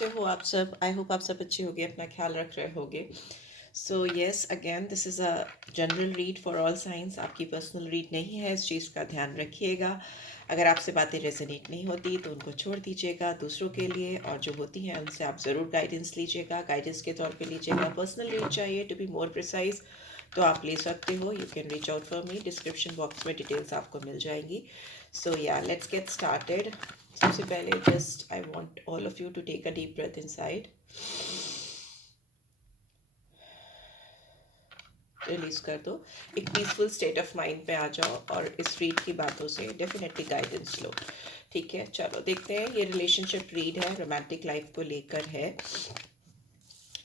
कैसे हो आप सब? आई होप आप सब अच्छे होगे, अपना ख्याल रख रहे होगे। So yes, again this is a general read for all science. आपकी पर्सनल रीड नहीं है, इस चीज़ का ध्यान रखिएगा। अगर आपसे बातें रेजोनेट नहीं होती तो उनको छोड़ दीजिएगा दूसरों के लिए, और जो होती हैं उनसे आप ज़रूर गाइडेंस लीजिएगा, गाइडेंस के तौर पे लीजिएगा। पर्सनल रीड चाहिए टू बी मोर प्रिसाइज तो आप ले सकते हो। You can reach out for me, description box में डिटेल्स आपको मिल जाएंगी। सो या लेट्स गेट स्टार्टेड। सबसे पहले just I want all of you to take a deep breath inside, release कर दो, एक पीसफुल स्टेट ऑफ माइंड पे आ जाओ और इस रीड की बातों से डेफिनेटली गाइडेंस लो। ठीक है, चलो देखते हैं। ये रिलेशनशिप रीड है, रोमांटिक लाइफ को लेकर है।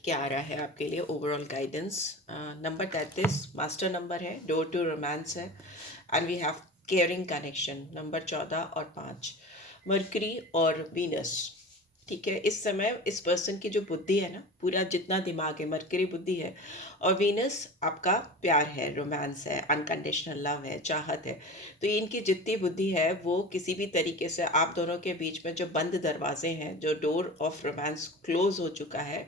क्या आ रहा है आपके लिए overall guidance? Number 33 master number है, डोर टू रोमांस है, and we have caring connection. Number 14 और 5 मरकरी और वीनस। ठीक है, इस समय इस पर्सन की जो बुद्धि है ना, पूरा जितना दिमाग है, मरकरी बुद्धि है और वीनस आपका प्यार है, रोमांस है, अनकंडीशनल लव है, चाहत है। तो ये इनकी जितनी बुद्धि है वो किसी भी तरीके से आप दोनों के बीच में जो बंद दरवाजे हैं, जो डोर ऑफ रोमांस क्लोज हो चुका है,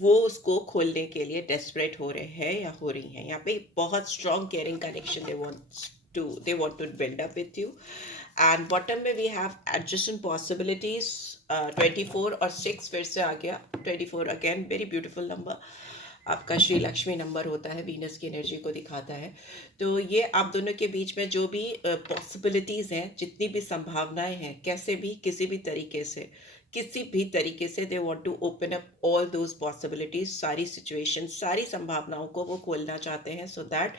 वो उसको खोलने के लिए डेस्परेट हो रहे हैं या हो रही हैं। यहाँ पे बहुत strong caring connection they want to build up with you. And bottom में वी हैव एडजस्टेंट पॉसिबिलिटीज। 24 और 6 फिर से आ गया। 24 अगेन वेरी ब्यूटीफुल नंबर, आपका श्री लक्ष्मी नंबर होता है, वीनस की एनर्जी को दिखाता है। तो ये आप दोनों के बीच में जो भी पॉसिबिलिटीज़ हैं, जितनी भी संभावनाएं हैं, कैसे भी किसी भी तरीके से they want to open up all those possibilities, सारी सिचुएशन, सारी संभावनाओं को वो खोलना चाहते हैं, सो दैट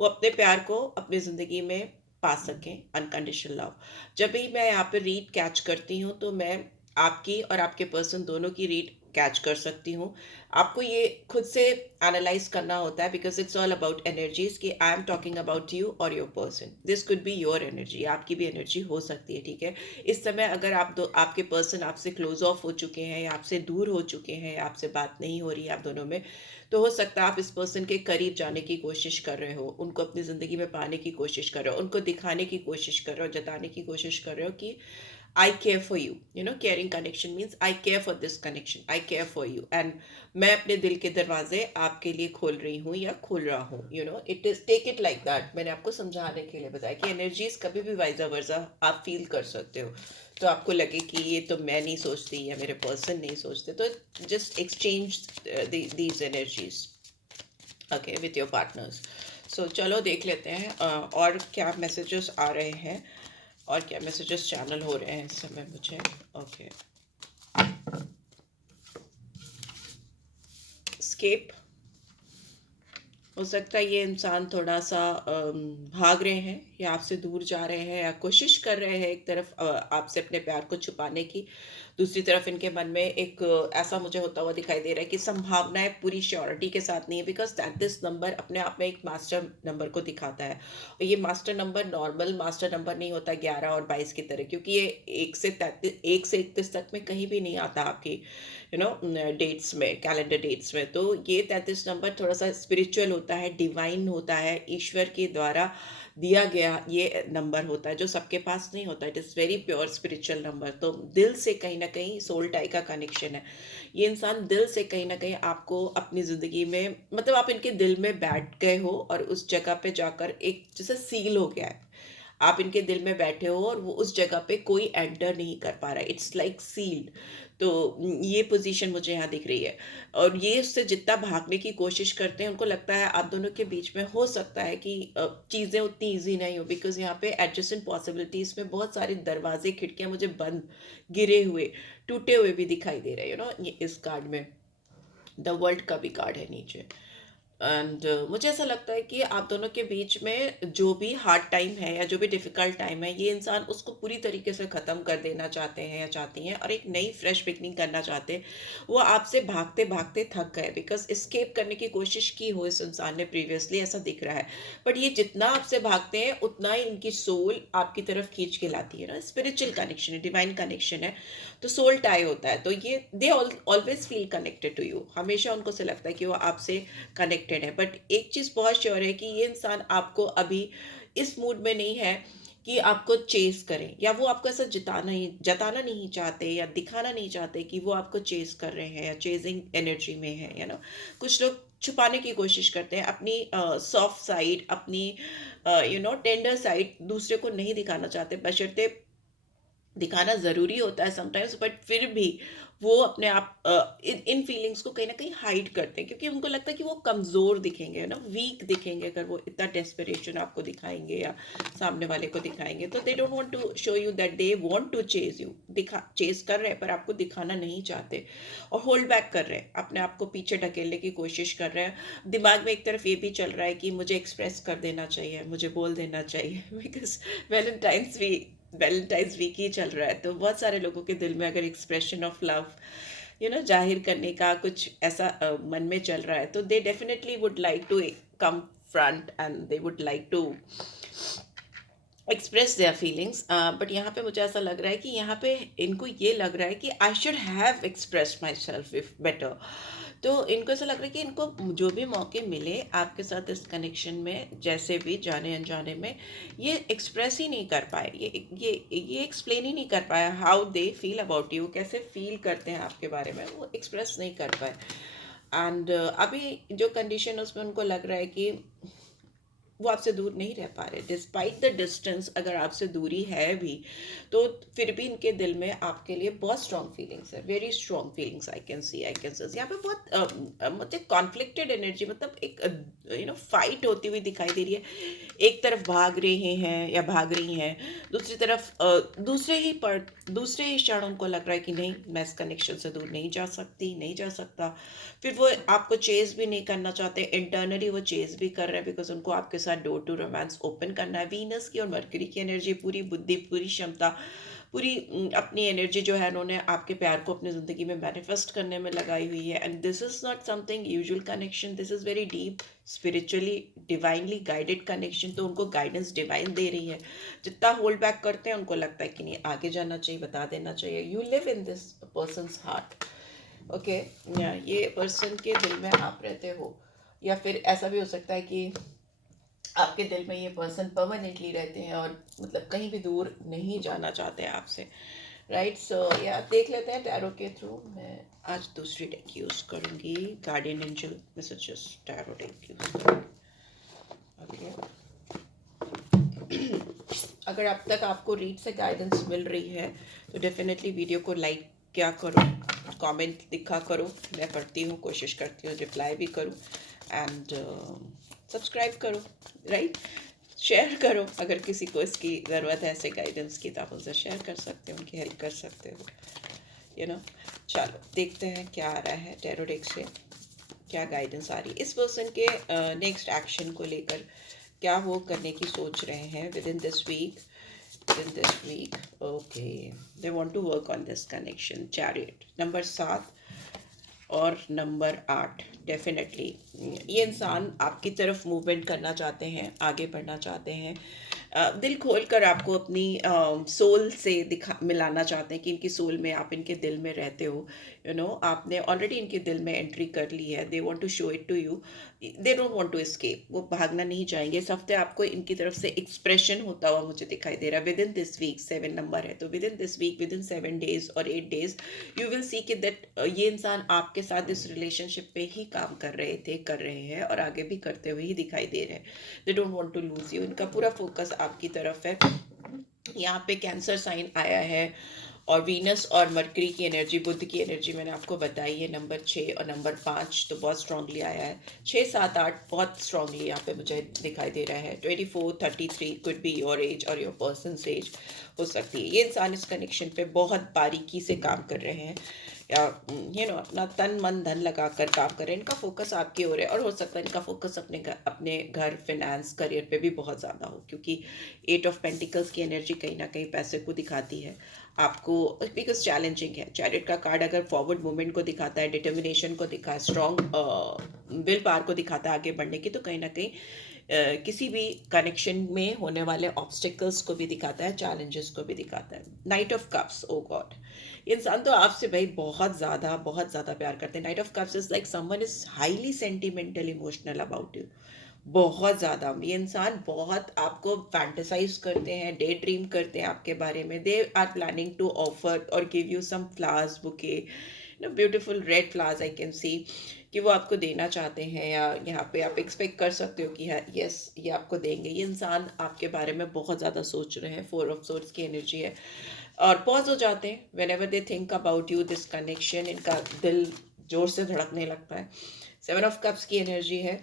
वो अपने प्यार को अपनी ज़िंदगी में पा सकें, अनकंडीशनल लव। जब भी मैं यहाँ पे रीड कैच करती हूँ तो मैं आपकी और आपके पर्सन दोनों की रीड कैच कर सकती हूँ। आपको ये खुद से एनालाइज करना होता है, because it's all about energies, कि I am talking about you और your person. This could be your energy, आपकी भी एनर्जी हो सकती है। ठीक है, इस समय अगर आपके पर्सन आपसे क्लोज ऑफ हो चुके हैं या आपसे दूर हो चुके हैं या आपसे बात नहीं हो रही है आप दोनों में, तो हो सकता है आप इस पर्सन के करीब जाने की कोशिश कर रहे हो, उनको अपनी ज़िंदगी में पाने की कोशिश कर रहे हो, उनको दिखाने की कोशिश कर रहे हो, जताने की कोशिश कर रहे हो कि I care for you. You know, caring connection means I care for this connection. I care for you. And मैं अपने दिल के दरवाजे आपके लिए खोल रही हूँ या खोल रहा हूँ। You know, it is take it like that. मैंने आपको समझाने के लिए बताया कि एनर्जीज कभी भी वाइजा वर्जा आप फील कर सकते हो। तो आपको लगे कि ये तो मैं नहीं सोचती या मेरे पर्सन नहीं सोचते, तो just exchange these energies okay with your partners. So चलो देख लेते हैं और क्या मैसेजेस आ रहे हैं और क्या मैसेजेस चैनल हो रहे हैं इस समय मुझे। Okay, escape. हो सकता है ये इंसान थोड़ा सा भाग रहे हैं या आपसे दूर जा रहे हैं या कोशिश कर रहे हैं एक तरफ आपसे अपने प्यार को छुपाने की, दूसरी तरफ इनके मन में एक ऐसा मुझे होता हुआ दिखाई दे रहा है कि संभावनाएं पूरी श्योरिटी के साथ नहीं है, बिकॉज दैट दिस नंबर अपने आप में एक मास्टर नंबर को दिखाता है। और ये master number normal master number नहीं होता 11 और 22 की तरह, क्योंकि ये 1 से 31 तक में कहीं भी नहीं आता आपकी डेट्स में, कैलेंडर डेट्स में। तो ये 33 नंबर थोड़ा सा स्पिरिचुअल होता है, डिवाइन होता है, ईश्वर के द्वारा दिया गया ये नंबर होता है जो सबके पास नहीं होता। It is very pure spiritual number. तो दिल से कहीं ना कहीं सोल टाई का कनेक्शन है। ये इंसान दिल से कहीं ना कहीं आपको अपनी ज़िंदगी में, मतलब आप इनके दिल में बैठ गए हो और उस जगह पे जाकर एक जैसे सील हो गया है, आप इनके दिल में बैठे हो और वो उस जगह पे कोई एंटर नहीं कर पा रहा है, इट्स लाइक सील्ड। तो ये पोजीशन मुझे यहाँ दिख रही है। और ये उससे जितना भागने की कोशिश करते हैं, उनको लगता है आप दोनों के बीच में हो सकता है कि चीज़ें उतनी ईजी नहीं हो, बिकॉज यहाँ पे एडजस्टेंट पॉसिबिलिटीज़ में बहुत सारे दरवाजे खिड़कियाँ मुझे बंद, गिरे हुए, टूटे हुए भी दिखाई दे रहे हैं। ये इस कार्ड में द वर्ल्ड का भी कार्ड है नीचे। एंड मुझे ऐसा लगता है कि आप दोनों के बीच में जो भी हार्ड टाइम है या जो भी डिफ़िकल्ट टाइम है, ये इंसान उसको पूरी तरीके से ख़त्म कर देना चाहते हैं या चाहती हैं और एक नई फ्रेश बिगनिंग करना चाहते हैं। वो आपसे भागते भागते थक गए, बिकॉज एस्केप करने की कोशिश की हो इस इंसान ने प्रीवियसली, ऐसा दिख रहा है। बट ये जितना आपसे भागते हैं उतना ही इनकी सोल आपकी तरफ खींच के लाती है ना। स्पिरिचुअल कनेक्शन है, डिवाइन कनेक्शन है, तो सोल टाई होता है। तो ये they always feel connected to you, हमेशा उनको से लगता है कि वो आपसे कनेक्टेड है। बट एक चीज़ बहुत श्योर है कि ये इंसान आपको अभी इस मूड में नहीं है कि आपको चेस करें, या वो आपको ऐसा जताना नहीं चाहते या दिखाना नहीं चाहते कि वो आपको चेस कर रहे हैं या चेजिंग एनर्जी में है, कुछ लोग छुपाने की कोशिश करते हैं अपनी सॉफ्ट साइड, अपनी टेंडर साइड दूसरे को नहीं दिखाना चाहते, बशर्ते दिखाना ज़रूरी होता है समटाइम्स, बट फिर भी वो अपने आप इन फीलिंग्स को कहीं ना कहीं हाइड करते हैं, क्योंकि उनको लगता है कि वो कमज़ोर दिखेंगे, वीक दिखेंगे अगर वो इतना डेस्परेशन आपको दिखाएंगे या सामने वाले को दिखाएंगे। तो they don't want to show you that they want to chase you, chase कर रहे हैं पर आपको दिखाना नहीं चाहते, और होल्ड बैक कर रहे हैं, अपने आप को पीछे ढकेलने की कोशिश कर रहे हैं। दिमाग में एक तरफ ये भी चल रहा है कि मुझे एक्सप्रेस कर देना चाहिए, मुझे बोल देना चाहिए, बिकॉज वैलेंटाइंस वीक ही चल रहा है, तो बहुत सारे लोगों के दिल में अगर एक्सप्रेशन ऑफ लव जाहिर करने का कुछ ऐसा मन में चल रहा है, तो they definitely would like to come front and they would like to express their feelings. But यहाँ पे मुझे ऐसा लग रहा है कि यहाँ पे इनको ये लग रहा है कि I should have express my self if better. तो इनको ऐसा लग रहा है कि इनको जो भी मौके मिले आपके साथ इस कनेक्शन में, जैसे भी जाने अनजाने में, ये एक्सप्रेस ही नहीं कर पाए, ये एक्सप्लेन ही नहीं कर पाया how they feel about you, कैसे फील करते हैं आपके बारे में, वो एक्सप्रेस नहीं कर पाए। एंड अभी जो कंडीशन उसमें उनको लग रहा है कि वो आपसे दूर नहीं रह पा रहे, डिस्पाइट द डिस्टेंस। अगर आपसे दूरी है भी तो फिर भी इनके दिल में आपके लिए बहुत स्ट्रॉन्ग फीलिंग्स है, very strong feelings I can सी यहाँ पे बहुत मुझे कॉन्फ्लिक्टेड एनर्जी, मतलब एक फाइट होती हुई दिखाई दे रही है। एक तरफ भाग रहे हैं या भाग रही हैं, दूसरी तरफ दूसरे ही क्षण उनको लग रहा है कि नहीं, मैं इस कनेक्शन से दूर नहीं जा सकती, नहीं जा सकता। फिर वो आपको चेज भी नहीं करना चाहते, इंटरनली वो चेज भी कर रहे हैं, बिकॉज उनको आपके साथ डोर टू रोमांस ओपन करना है। वीनस की और मरकरी की एनर्जी, पूरी बुद्धि, पूरी क्षमता, पूरी अपनी एनर्जी जो है उन्होंने आपके प्यार को अपनी ज़िंदगी में मैनिफेस्ट करने में लगाई हुई है। And this is not something usual connection, this is very deep, spiritually, divinely guided connection. तो उनको गाइडेंस डिवाइन दे रही है। जितना होल्ड बैक करते हैं उनको लगता है कि नहीं, आगे जाना चाहिए, बता देना चाहिए। You live in this persons heart, okay. ये पर्सन के दिल में आप रहते हो, या फिर ऐसा भी हो सकता है कि आपके दिल में ये पर्सन परमानेंटली रहते हैं और मतलब कहीं भी दूर नहीं जाना चाहते हैं आपसे, राइट। सो या देख लेते हैं टैरो के थ्रू। मैं आज दूसरी डेक यूज़ करूँगी, guardian angel messages tarot deck use करूँगी, ओके। अगर अब तक आपको रीड से गाइडेंस मिल रही है तो डेफिनेटली वीडियो को लाइक क्या करो, कमेंट दिखा करो, मैं पढ़ती हूँ, कोशिश करती हूँ रिप्लाई भी करूँ, एंड सब्सक्राइब करो, राइट। शेयर करो, अगर किसी को इसकी ज़रूरत है ऐसे गाइडेंस की तो आप उनसे शेयर कर सकते हो, उनकी हेल्प कर सकते हो, चलो देखते हैं क्या आ रहा है टैरो डेक से, क्या गाइडेंस आ रही है इस पर्सन के नेक्स्ट एक्शन को लेकर, क्या वो करने की सोच रहे हैं within this week. Okay, they want to work on this connection. Chariot number 7 और नंबर 8, डेफिनेटली ये इंसान आपकी तरफ मूवमेंट करना चाहते हैं, आगे बढ़ना चाहते हैं, दिल खोल कर आपको अपनी सोल से मिलाना चाहते हैं कि इनकी सोल में आप इनके दिल में रहते हो, आपने ऑलरेडी इनके दिल में एंट्री कर ली है। They want to show it to you, they don't want to escape, वो भागना नहीं चाहेंगे। इस हफ्ते आपको इनकी तरफ से एक्सप्रेशन होता हुआ मुझे दिखाई दे रहा है within this week. 7 number है, तो within this week, within 7 days और 8 डेज यू विल सी कि दैट ये इंसान आपके साथ इस रिलेशनशिप पे ही काम कर रहे हैं और आगे भी करते हुए ही दिखाई दे रहे हैं। They don't want to lose you, इनका पूरा फोकस आपकी तरफ है। यहाँ पे कैंसर साइन आया है, और वीनस और मरकरी की एनर्जी, बुध की एनर्जी मैंने आपको बताई है। नंबर 6 और नंबर 5 तो बहुत स्ट्रांगली आया है, 6, 7, 8 बहुत स्ट्रांगली यहाँ पे मुझे दिखाई दे रहा है। 24, 33 कुड बी योर एज और योर पर्सनस एज हो सकती है। ये इंसान इस कनेक्शन पे बहुत बारीकी से काम कर रहे हैं, या अपना तन मन धन लगा कर काम कर रहे हैं। इनका फोकस आपकी ओर है, और हो सकता है इनका फोकस अपने घर, फिनेंस, करियर पे भी बहुत ज़्यादा हो, क्योंकि 8 ऑफ पेंटिकल्स की एनर्जी कहीं ना कहीं पैसे को दिखाती है आपको, बिकॉज चैलेंजिंग है। चैरियट का कार्ड अगर फॉरवर्ड मूवमेंट को दिखाता है, डिटर्मिनेशन को दिखा है, स्ट्रॉन्ग विल पावर को दिखाता है आगे बढ़ने की, तो कहीं ना कहीं किसी भी कनेक्शन में होने वाले ऑब्स्टिकल्स को भी दिखाता है, चैलेंजेस को भी दिखाता है। Knight of cups, oh God, इंसान तो आपसे भाई बहुत ज़्यादा प्यार करते हैं। Knight of cups is like someone is highly sentimental, emotional about you, बहुत ज़्यादा ये इंसान बहुत आपको फैंटेसाइज करते हैं, डे ड्रीम करते हैं आपके बारे में। They are planning to offer और give you some flowers bouquet, beautiful red flowers I can see, कि वो आपको देना चाहते हैं, या यहाँ पे आप एक्सपेक्ट कर सकते हो कि हाँ यस ये आपको देंगे। ये इंसान आपके बारे में बहुत ज़्यादा सोच रहे हैं, 4 ऑफ सोर्ड्स की एनर्जी है, और पॉज हो जाते हैं when ever they think about you, this connection, इनका दिल जोर से धड़कने लगता है। 7 ऑफ कप्स की एनर्जी है।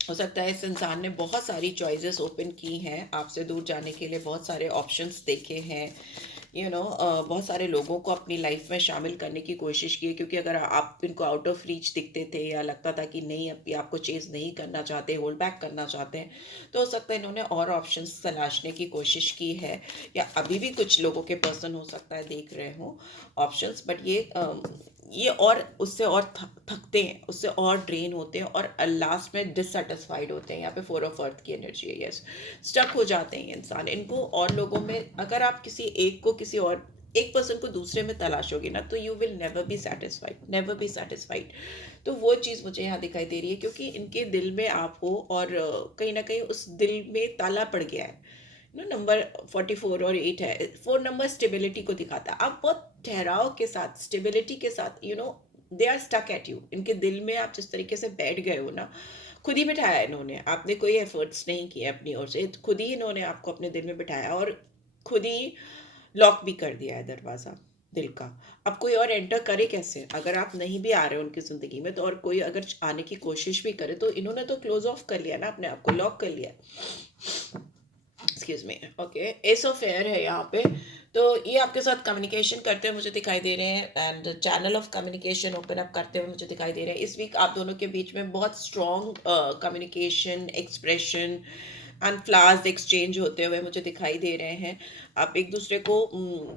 हो सकता है इस इंसान ने बहुत सारी चॉइसेस ओपन की हैं आपसे दूर जाने के लिए, बहुत सारे ऑप्शंस देखे हैं, बहुत सारे लोगों को अपनी लाइफ में शामिल करने की कोशिश की है, क्योंकि अगर आप इनको आउट ऑफ रीच दिखते थे या लगता था कि नहीं अब ये आपको चेज नहीं करना चाहते, होल्ड बैक करना चाहते हैं, तो हो सकता है इन्होंने और ऑप्शंस तलाशने की कोशिश की है, या अभी भी कुछ लोगों के पर्सन हो सकता है देख रहे हो ऑप्शंस, बट ये और उससे और थकते हैं, उससे और ड्रेन होते हैं, और लास्ट में डिससेटिस्फाइड होते हैं। यहाँ पे 4 ऑफ अर्थ की एनर्जी है, यस, स्टक हो जाते हैं ये इंसान। इनको और लोगों में, अगर आप किसी एक को, किसी और एक पर्सन को दूसरे में तलाशोगे ना, तो you will never be satisfied, never be satisfied. तो वो चीज़ मुझे यहाँ दिखाई दे रही है, क्योंकि इनके दिल में आप हो, और कहीं ना कहीं उस दिल में ताला पड़ गया है। नंबर 44 और 8 है, 4 नंबर स्टेबिलिटी को दिखाता है। आप बहुत ठहराव के साथ, स्टेबिलिटी के साथ, they are stuck at you. इनके दिल में आप जिस तरीके से बैठ गए हो ना, खुद ही बिठाया इन्होंने, आपने कोई एफर्ट्स नहीं किए अपनी ओर से, खुद ही इन्होंने आपको अपने दिल में बिठाया, और खुद ही लॉक भी कर दिया है दरवाज़ा दिल का। अब कोई और एंटर करे कैसे, अगर आप नहीं भी आ रहे हो उनकी ज़िंदगी में, तो और कोई अगर आने की कोशिश भी करे, तो इन्होंने तो क्लोज ऑफ कर लिया ना, अपने आप को लॉक कर लिया। Excuse me, okay, S of air है यहाँ पे। तो ये आपके साथ कम्युनिकेशन करते हुए मुझे दिखाई दे रहे हैं, and channel of communication open up करते हुए मुझे दिखाई दे रहे हैं। इस वीक आप दोनों के बीच में बहुत strong communication, expression and flowers exchange होते हुए मुझे दिखाई दे रहे हैं। आप एक दूसरे को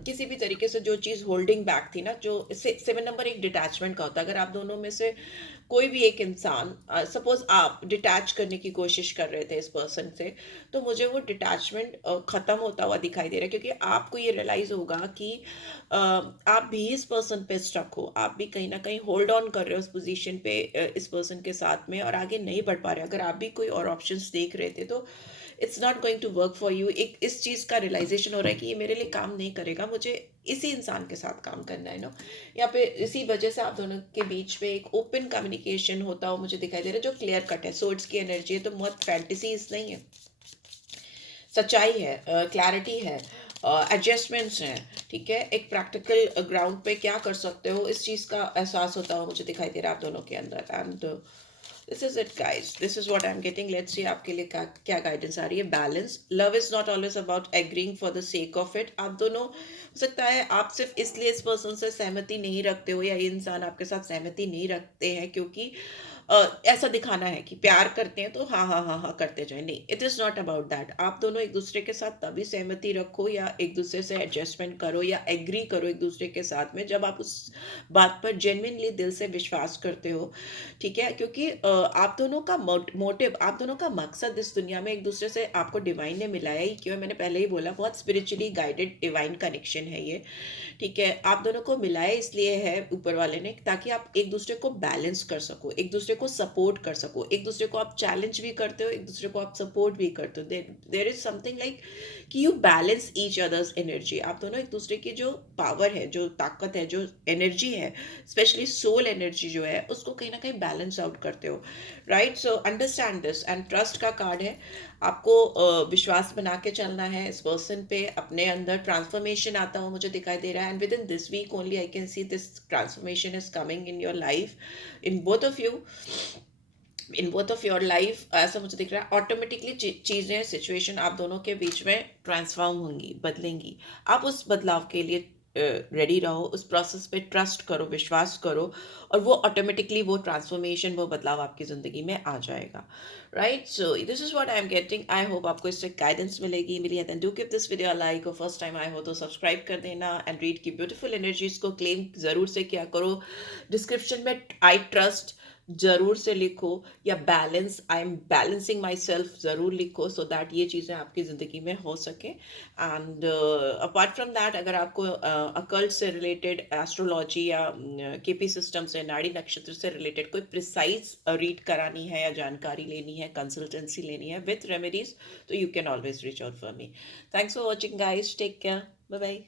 किसी भी तरीके से जो चीज़ होल्डिंग बैक थी ना, जो 7 नंबर एक डिटैचमेंट का होता है। अगर आप दोनों में से कोई भी एक इंसान, सपोज आप डिटैच करने की कोशिश कर रहे थे इस पर्सन से, तो मुझे वो डिटैचमेंट ख़त्म होता हुआ दिखाई दे रहा है, क्योंकि आपको ये रियलाइज़ होगा कि आप भी इस पर्सन पे स्टक हो, आप भी कहीं ना कहीं होल्ड ऑन कर रहे हो उस पोजीशन पे, इस पर्सन के साथ में, और आगे नहीं बढ़ पा रहे। अगर आप भी कोई और ऑप्शंस देख रहे थे, तो it's not going to work for you. एक इस चीज़ का रियलाइजेशन हो रहा है कि ये मेरे लिए काम नहीं करेगा, मुझे इसी इंसान के साथ काम करना है, यहाँ पे इसी वजह से आप दोनों के बीच में एक ओपन कम्युनिकेशन होता हो मुझे दिखाई दे रहा है, जो क्लियर कट है। सोर्ड्स की एनर्जी है, तो बहुत फैंटेसीज नहीं है, सच्चाई है, क्लैरिटी है, एडजस्टमेंट्स हैं, ठीक है। एक प्रैक्टिकल ग्राउंड पे क्या कर सकते हो, इस चीज़ का एहसास होता हुआ मुझे दिखाई दे रहा है आप दोनों के अंदर। And this is it guys, this is what I am getting. Let's see आपके लिए क्या क्या गाइडेंस आ रही है। Balance, love is not always about agreeing for the sake of it. आप दोनों, हो सकता है आप सिर्फ इसलिए इस पर्सन से सहमति नहीं रखते हो, या ये इंसान आपके साथ सहमति नहीं रखते हैं क्योंकि ऐसा दिखाना है कि प्यार करते हैं तो हाँ हाँ हाँ हाँ करते जाए। नहीं, it is not about that. आप दोनों एक दूसरे के साथ तभी सहमति रखो, या एक दूसरे से एडजस्टमेंट करो, या एग्री करो एक दूसरे के साथ में, जब आप उस बात पर जेन्युइनली दिल से विश्वास करते हो, ठीक है। क्योंकि आप दोनों का मोटिव, आप दोनों का मकसद इस दुनिया में एक दूसरे से आपको डिवाइन ने मिलाया ही क्यों है। मैंने पहले ही बोला, बहुत स्पिरिचुअली गाइडेड डिवाइन कनेक्शन है ये, ठीक है। आप दोनों को मिलाया इसलिए है ऊपर वाले ने, ताकि आप एक दूसरे को बैलेंस कर सको, एक दूसरे को सपोर्ट कर सको, एक दूसरे को आप चैलेंज भी करते हो, एक दूसरे को आप सपोर्ट भी करते हो। देयर इज समथिंग लाइक कि you balance each others energy. आप दोनों एक दूसरे की जो पावर है, जो ताकत है, जो एनर्जी है, स्पेशली सोल एनर्जी जो है, उसको कहीं ना कहीं बैलेंस आउट करते हो, right. So understand this. And trust का कार्ड है, आपको विश्वास बना के चलना है इस पर्सन पे, अपने अंदर ट्रांसफॉर्मेशन आता हुआ मुझे दिखाई दे रहा है। And within this week only I can see this transformation is coming in your life, in both of you, in both of your life. ऐसा मुझे दिख रहा है ऑटोमेटिकली चीज़ें, सिचुएशन आप दोनों के बीच में ट्रांसफॉर्म होंगी, बदलेंगी। आप उस बदलाव के लिए रेडी रहो, उस प्रोसेस पे ट्रस्ट करो, विश्वास करो, और वो ऑटोमेटिकली वो ट्रांसफॉर्मेशन, वो बदलाव आपकी ज़िंदगी में आ जाएगा, right. So this is what I am getting. I hope आपको इससे गाइडेंस मिली है। Then do give this video like, और फर्स्ट टाइम आए हो तो सब्सक्राइब कर देना, एंड रीड की ब्यूटीफुल एनर्जीज को क्लेम ज़रूर से क्या करो। डिस्क्रिप्शन में आई ट्रस्ट ज़रूर से लिखो, या balance, I am balancing my self ज़रूर लिखो, सो दैट ये चीज़ें आपकी ज़िंदगी में हो सके। एंड अपार्ट फ्रॉम दैट, अगर आपको अकल्ट से रिलेटेड, एस्ट्रोलॉजी या केपी सिस्टम से, नाड़ी नक्षत्र से रिलेटेड कोई प्रिसाइज रीड करानी है या जानकारी लेनी है, कंसल्टेंसी लेनी है विथ रेमेडीज, तो you can always reach out for me. Thanks for watching guys, take care, bye bye.